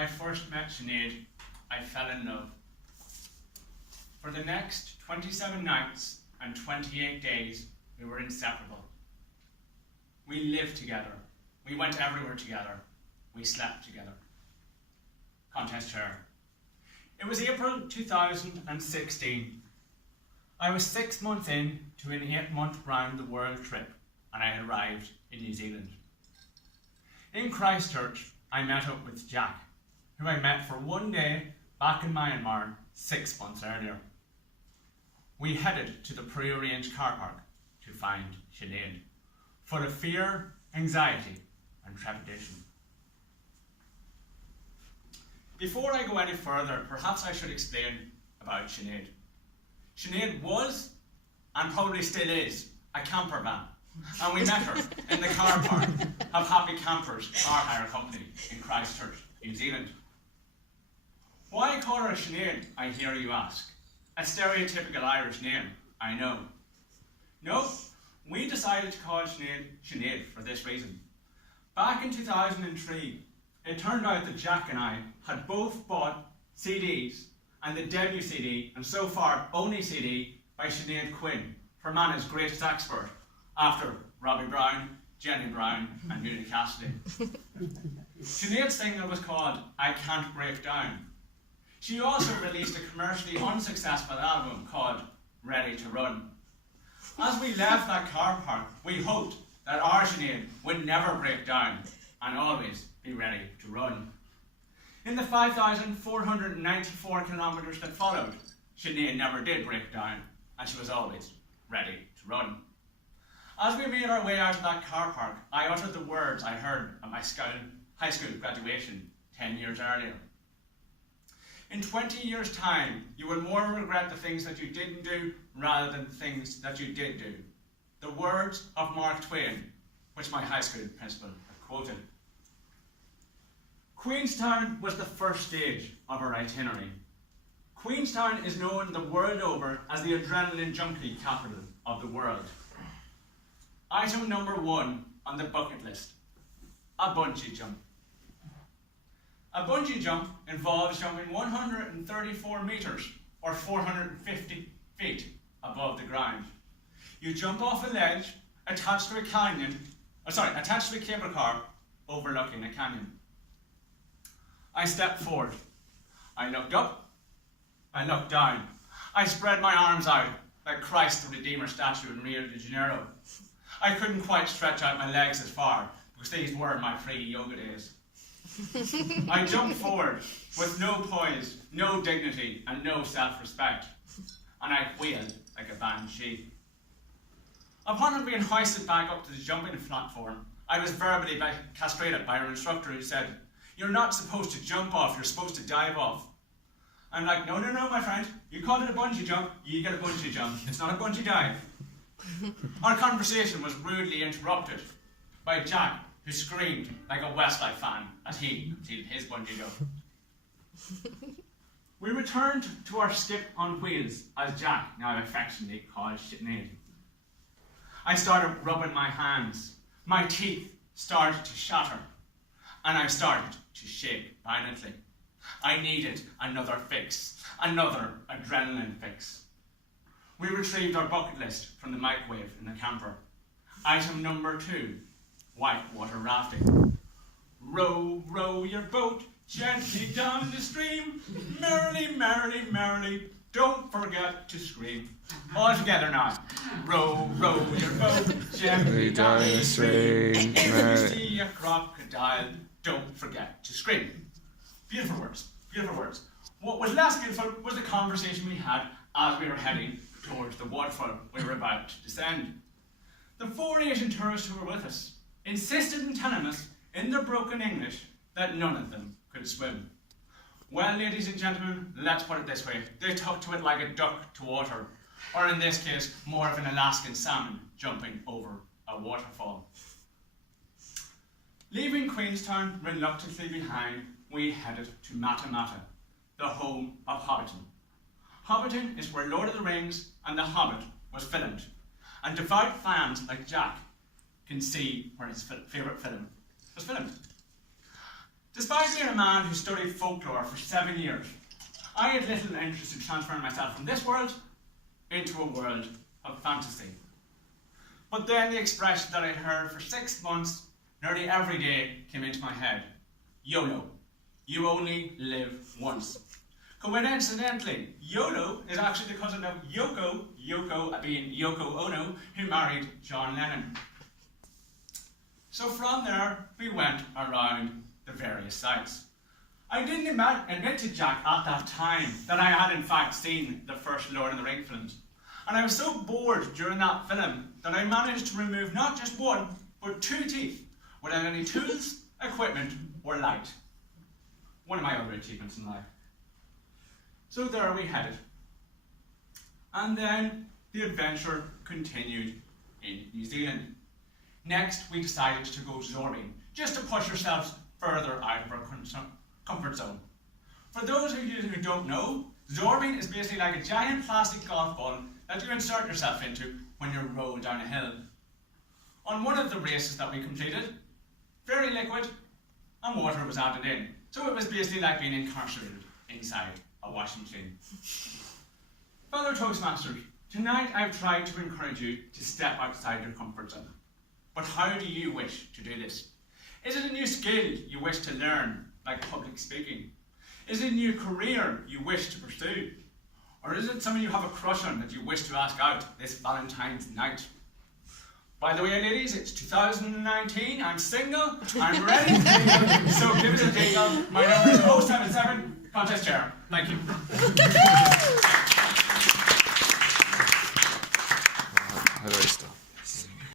I first met Sinead, I fell in love. For the next 27 nights and 28 days, we were inseparable. We lived together. We went everywhere together. We slept together. Contest chair. It was April 2016. I was 6 months in to an 8-month round the world trip, and I had arrived in New Zealand. In Christchurch, I met up with Jack, who I met for one day back in Myanmar 6 months earlier. We headed to the pre-arranged car park to find Sinead, full of fear, anxiety, and trepidation. Before I go any further, perhaps I should explain about Sinead. Sinead was, and probably still is, a camper van, and we met her in the car park of Happy Campers Car Hire Company in Christchurch, New Zealand. Why call her Sinead, I hear you ask? A stereotypical Irish name, I know. No, we decided to call Sinead for this reason. Back in 2003, it turned out that Jack and I had both bought CDs, and the debut CD, and so far only CD, by Sinead Quinn, Fermanagh greatest expert, after Robbie Brown, Jenny Brown, and Nuna Cassidy. Sinead's single was called I Can't Break Down. She also released a commercially unsuccessful album called Ready to Run. As we left that car park, we hoped that our Sinead would never break down and always be ready to run. In the 5,494 kilometres that followed, Sinead never did break down, and she was always ready to run. As we made our way out of that car park, I uttered the words I heard at my high school graduation 10 years earlier. In 20 years' time, you will more regret the things that you didn't do rather than the things that you did do. The words of Mark Twain, which my high school principal had quoted. Queenstown was the first stage of our itinerary. Queenstown is known the world over as the adrenaline junkie capital of the world. Item number 1 on the bucket list, a bungee jump. A bungee jump involves jumping 134 metres or 450 feet above the ground. You jump off a ledge attached to a cable car overlooking a canyon. I stepped forward. I looked up. I looked down. I spread my arms out like Christ the Redeemer statue in Rio de Janeiro. I couldn't quite stretch out my legs as far because these were my free yoga days. I jumped forward with no poise, no dignity, and no self-respect, and I wheeled like a banshee. Upon being hoisted back up to the jumping platform, I was verbally castrated by our instructor who said, "You're not supposed to jump off, you're supposed to dive off." I'm like, no, my friend. You called it a bungee jump, you get a bungee jump. It's not a bungee dive. Our conversation was rudely interrupted by Jack, who screamed like a Westlife fan as he completed his bungee jump. We returned to our skip on wheels, as Jack now affectionately calls Sinead. I started rubbing my hands. My teeth started to shatter, and I started to shake violently. I needed another fix, another adrenaline fix. We retrieved our bucket list from the microwave in the camper. Item number 2, whitewater rafting. Row, row your boat gently down the stream. Merrily, merrily, merrily, don't forget to scream. All together now. Row, row your boat gently down the stream. If you see a crocodile, don't forget to scream. Beautiful words, beautiful words. What was less beautiful was the conversation we had as we were heading towards the waterfall we were about to descend. The 4 Asian tourists who were with us insisted in telling us in their broken English that none of them could swim. Well, ladies and gentlemen, let's put it this way. They took to it like a duck to water, or in this case, more of an Alaskan salmon jumping over a waterfall. Leaving Queenstown reluctantly behind, we headed to Matamata, the home of Hobbiton. Hobbiton is where Lord of the Rings and The Hobbit was filmed, and devout fans like Jack can see where his favourite film was filmed. Despite being a man who studied folklore for 7 years, I had little interest in transferring myself from this world into a world of fantasy. But then the expression that I'd heard for 6 months, nearly every day, came into my head. YOLO. You only live once. Coincidentally, YOLO is actually the cousin of Yoko being Yoko Ono, who married John Lennon. So from there, we went around the various sites. I didn't admit to Jack at that time that I had in fact seen the first Lord of the Rings films. And I was so bored during that film that I managed to remove not just one, but 2 teeth without any tools, equipment, or light. One of my other achievements in life. So there we headed. And then the adventure continued in New Zealand. Next, we decided to go zorbing, just to push ourselves further out of our comfort zone. For those of you who don't know, zorbing is basically like a giant plastic golf ball that you insert yourself into when you roll down a hill. On one of the races that we completed, very liquid and water was added in, so it was basically like being incarcerated inside a washing machine. Fellow Toastmasters, tonight I've tried to encourage you to step outside your comfort zone. But how do you wish to do this? Is it a new skill you wish to learn, like public speaking? Is it a new career you wish to pursue? Or is it someone you have a crush on that you wish to ask out this Valentine's night? By the way, ladies, it's 2019, I'm single, I'm ready to mingle, so give us a jingle. My number is 077, contest chair. Thank you.